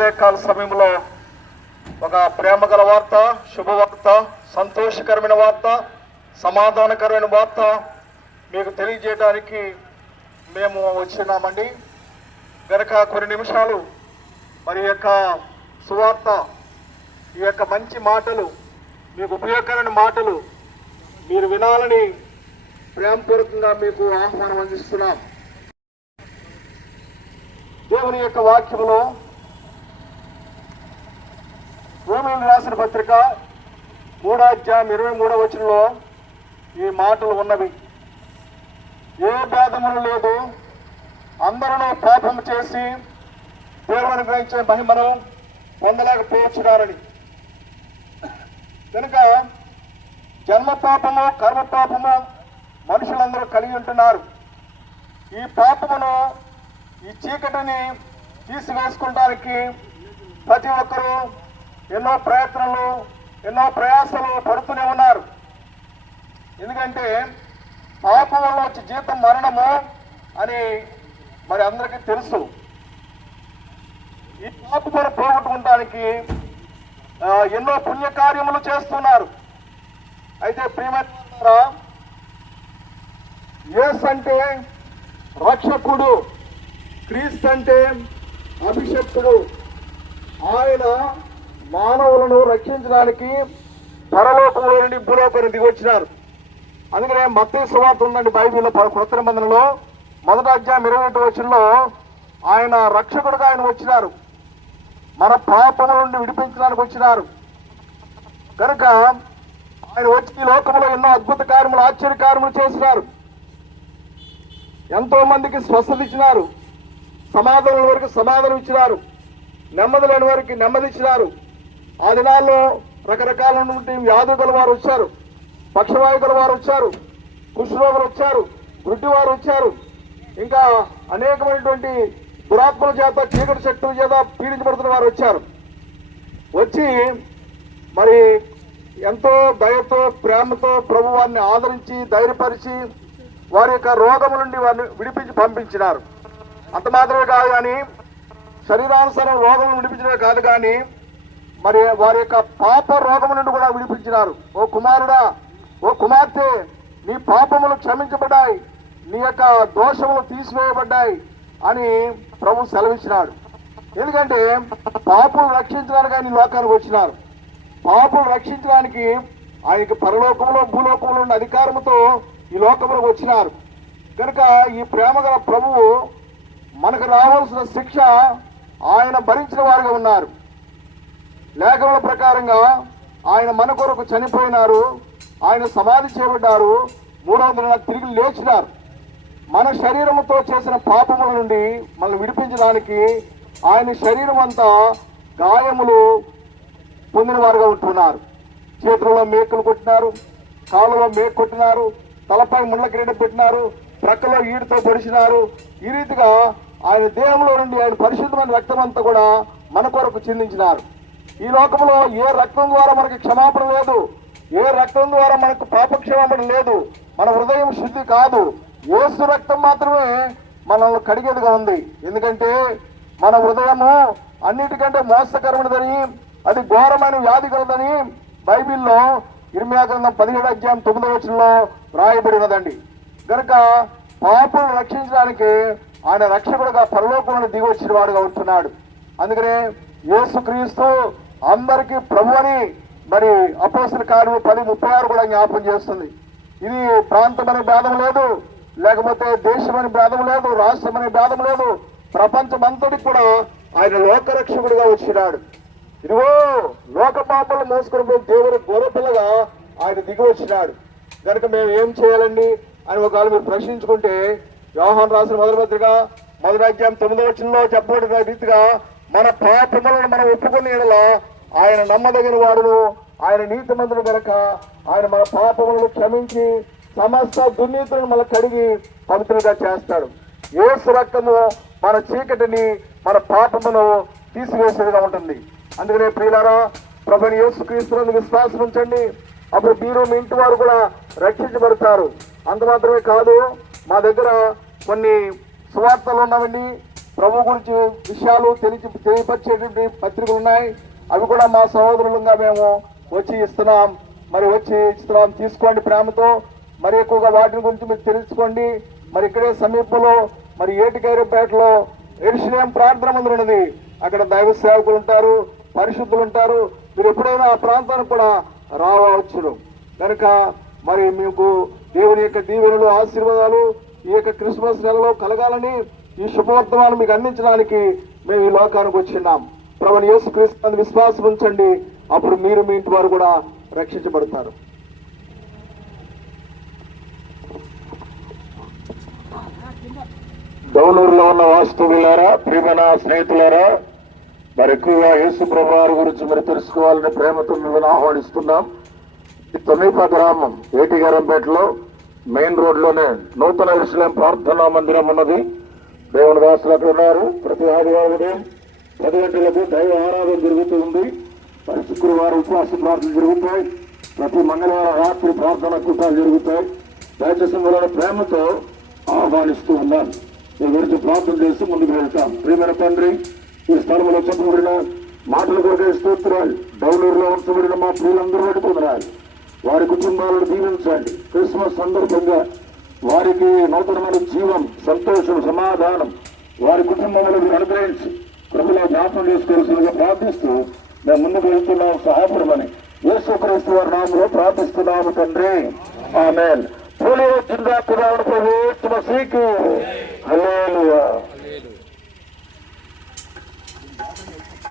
ఉదయకాల సమయంలో ఒక ప్రేమగల వార్త శుభవార్త సంతోషకరమైన వార్త సమాధానకరమైన వార్త మీకు తెలియజేయడానికి మేము వచ్చినామండి. గనక కొన్ని నిమిషాలు మరి యొక్క సువార్త ఈ యొక్క మంచి మాటలు మీకు ఉపయోగకరమైన మాటలు మీరు వినాలని ప్రేమపూర్వకంగా మీకు ఆహ్వానం అందిస్తున్నాం. దేవుని యొక్క వాక్యంలో రోమిలు రాసిన పత్రిక మూడో అధ్యాయం ఇరవై మూడో వచనంలో ఈ మాటలు ఉన్నవి. ఏ భేదములు లేదు. అందరిలో పాపం చేసి దేవుని గ్రహించే మహిమను పొందలేకపోవచ్చున్నారని కనుక జన్మ పాపము కర్మ పాపము మనుషులందరూ కలిగి ఉంటున్నారు. ఈ పాపమును ఈ చీకటిని తీసివేసుకుంటానికి ప్రతి ఒక్కరూ ఎన్నో ప్రయత్నాలు ఎన్నో ప్రయాసాలు పడుతూనే ఉన్నారు. ఎందుకంటే పాప వల్ల వచ్చే జీతం మరణము అని మరి అందరికీ తెలుసు. ఈ పాపమును పోగొట్టుకోవడానికి ఎన్నో పుణ్యకార్యములు చేస్తున్నారు. అయితే ప్రియమైన యేస్ అంటే రక్షకుడు క్రీస్తు అంటే అభిషక్తుడు. ఆయన మానవులను రక్షించడానికి పరలోకంలో నుండి భూలోకాన్ని దిగి వచ్చినారు అందుకనే మత్తి సువార్త ఉందండి బైబిల్లో కొత్త నిబంధనలో. మొదటి అధ్యాయం ఇరవై ఒకటి వచ్చినలో ఆయన రక్షకుడుగా ఆయన వచ్చినారు. మన పాపముల నుండి విడిపించడానికి వచ్చినారు. కనుక ఆయన వచ్చి ఈ లోకంలో ఎన్నో అద్భుత కార్యములు ఆశ్చర్య కార్యములు చేసినారు. ఎంతో మందికి స్వస్థత ఇచ్చినారు. సమాధానం వరకు సమాధానం ఇచ్చినారు. నెమ్మది లేని వారికి నెమ్మది ఇచ్చినారు. ఆ దినాల్లో రకరకాలైనటువంటి వ్యాధులు గల వారు వచ్చారు. పక్షవాయు గల వారు వచ్చారు కుష్ఠరోగులు వచ్చారు. గుడ్డివారు వచ్చారు. ఇంకా అనేకమైనటువంటి దురాత్మల చేత చీకటి శక్తుల చేత పీడించబడుతున్న వారు వచ్చారు. వచ్చి మరి ఎంతో దయతో ప్రేమతో ప్రభు వారిని ఆదరించి ధైర్యపరిచి వారి యొక్క రోగము నుండి వారిని విడిపించి పంపించినారు. అంత మాత్రమే కాదు కానీ శరీరానుసారం రోగం విడిపించడమే కాదు కానీ మరి వారి యొక్క పాప రోగము నుండి కూడా విడిపించినారు. ఓ కుమారుడా ఓ కుమార్తె నీ పాపములు క్షమించబడ్డాయి. నీ యొక్క దోషములు తీసివేయబడ్డాయి అని ప్రభు సెలవిచ్చినాడు. ఎందుకంటే పాపులు రక్షించడానికి ఆయన లోకానికి వచ్చినారు. పాపులు రక్షించడానికి ఆయనకి పరలోకంలో భూలోకంలో ఉన్న అధికారముతో ఈ లోకంలోకి వచ్చినారు. కనుక ఈ ప్రేమ గల ప్రభువు మనకు రావాల్సిన శిక్ష ఆయన భరించిన వారుగా ఉన్నారు. లేఖల ప్రకారంగా ఆయన మన కొరకు చనిపోయినారు ఆయన సమాధి చేయబడ్డారు మూడు వందల తిరిగి లేచినారు. మన శరీరముతో చేసిన పాపముల నుండి మనం విడిపించడానికి ఆయన శరీరం అంతా గాయములు పొందిన వారుగా ఉంటున్నారు. చేతుల్లో మేకలు కొట్టినారు కాళ్ళలో మేక కొట్టినారు తలపై ముళ్ళ కిరీటం పెట్టినారు ప్రక్కలో ఈడుతో పొడిచినారు. ఈ రీతిగా ఆయన దేహంలో నుండి ఆయన పరిశుద్ధమైన రక్తం అంతా కూడా మన కొరకు చిందించినారు. ఈ లోకంలో ఏ రక్తం ద్వారా మనకి క్షమాపణ లేదు? ఏ రక్తం ద్వారా మనకు పాపక్షమాపణ లేదు? మన హృదయం శుద్ధి కాదు. యేసు రక్తం మాత్రమే మనల్ని కడిగేదిగా ఉంది. ఎందుకంటే మన హృదయము అన్నిటికంటే మోసకరమైనదని అది ఘోరమైన వ్యాధి కలదని బైబిల్లో ఇర్మియా గ్రంథం పదిహేడు అధ్యాయం తొమ్మిదో వచనంలో రాయబడి ఉన్నదండి కనుక పాపం రక్షించడానికి ఆయన రక్షకుడుగా పరలోకంలో దిగి వచ్చిన వాడుగా ఉంటున్నాడు. అందుకనే యేసుక్రీస్తు అందరికీ ప్రభు అని మరి అపోసిన కార్యము పది ముప్పై ఆరు కూడా జ్ఞాపం చేస్తుంది. ఇది ప్రాంతం అనే భేదం లేదు లేకపోతే దేశం అనే భేదం లేదు రాష్ట్రం అనే భేదం లేదు ప్రపంచమంతటికి కూడా ఆయన లోకరక్షకుడిగా వచ్చినాడు. ఇదిగో లోక పాపలు మోసుకుని పోయి దేవుని గొర్రెపిల్లగా ఆయన దిగి వచ్చినాడు. కనుక మేము ఏం చేయాలండి అని ఒకవేళ మీరు ప్రశ్నించుకుంటే వ్యవహారం రాసిన మొదటి పత్రిక మొదటి అధ్యాయం తొమ్మిదో వచనంలో చెప్పబడిన రీతిగా మన పాపములను మనం ఒప్పుకునే యెడల ఆయన నమ్మదగిన వాడును. ఆయన నీతి మందులు గనక ఆయన మన పాపములను క్షమించి సమస్త దుర్నీతులను మన కడిగి పవిత్రంగా చేస్తాడు. ఏసు రక్తము మన చీకటిని మన పాపమును తీసివేసేదిగా ఉంటుంది. అందుకనే ప్రియులారా ప్రభుని యేసుక్రీస్తునందు విశ్వాసం ఉంచండి. అప్పుడు మీరు మీ ఇంటి వారు కూడా రక్షించబడతారు. అంత మాత్రమే కాదు మా దగ్గర కొన్ని సువార్తలు ఉన్నామండి ప్రభు గురించి విషయాలు తెలియ తెలియపరిచేటువంటి పత్రికలు ఉన్నాయి. అవి కూడా మా సహోదరులుగా మేము వచ్చి ఇస్తున్నాం. మరి వచ్చి ఇస్తున్నాం. తీసుకోండి ప్రేమతో. మరి ఎక్కువగా వాటిని గురించి మీరు తెలుసుకోండి. మరి ఇక్కడే సమీపంలో మరి ఏటికైరపేటలో ఎరుషులేం ప్రార్థన మందిరం ఉన్నది. అక్కడ దైవ సేవకులు ఉంటారు పరిశుద్ధులు ఉంటారు. మీరు ఎప్పుడైనా ఆ ప్రాంతానికి కూడా రావచ్చును కనుక మరి మీకు దేవుని యొక్క దీవెనలు ఆశీర్వాదాలు ఈ యొక్క క్రిస్మస్ నెలలో కలగాలని ఈ శుభవర్తమానం మీకు అందించడానికి మేము ఈ లోకానికి వచ్చిన్నాం. ప్రభుని యేసు క్రీస్తు విశ్వాసం ఉంచండి. అప్పుడు మీరు మీ ఇంటి వారు కూడా రక్షించబడతారు. డౌనూరులో ఉన్న వాస్తవులారా ప్రియమైన స్నేహితులారా మరి ఎక్కువగా యేసు ప్రభు వారి గురించి మరి తెలుసుకోవాలని ప్రేమతో మిమ్మల్ని ఆహ్వానిస్తున్నాం. ఈ తొమ్మిపా గ్రామం ఏటిగారంపేటలో మెయిన్ రోడ్లోనే నూతన విషయం ప్రార్థనా మందిరం ఉన్నది. దేవుని దాసులు అక్కడ ఉన్నారు ప్రతి ఆదివారం ఉదయం పది గంటలకు దైవ ఆరాధన జరుగుతూ ఉంది. మరి శుక్రవారం ఉపవాస ప్రార్థన జరుగుతాయి. ప్రతి మంగళవారం రాత్రి ప్రార్థన కూటాలు జరుగుతాయి. దయచేసి మిమ్మల్ని ప్రేమతో ఆహ్వానిస్తూ ఉన్నాను. మీ గురించి ప్రార్థన చేసి ముందుకు వెళ్తాం. ప్రియమైన తండ్రి ఈ స్థలంలో చెప్పబడిన మాటలు కొరకే స్తోత్రాలు డౌలూరులో ఉంచబడిన మా ప్రియులందరూ పెట్టుకున్నారు వారి కుటుంబాలను దీవించండి. క్రిస్మస్ సందర్భంగా వారికి నూతనమైన జీవం సంతోషం సమాధానం. వారి కుటుంబంలో అనుగ్రహించి ప్రభులో జ్ఞాపకం చేసుకోవాల్సిందిగా ప్రార్థిస్తూ మేము ముందుకు వెళ్తున్నాం. సహాపురమని యేసుక్రీస్తు వారి నామంలో ప్రార్థిస్తున్నాము తండ్రి. ఆమెన్. పోలియో జిల్లా కురావణ ప్రభు మసీకు హలో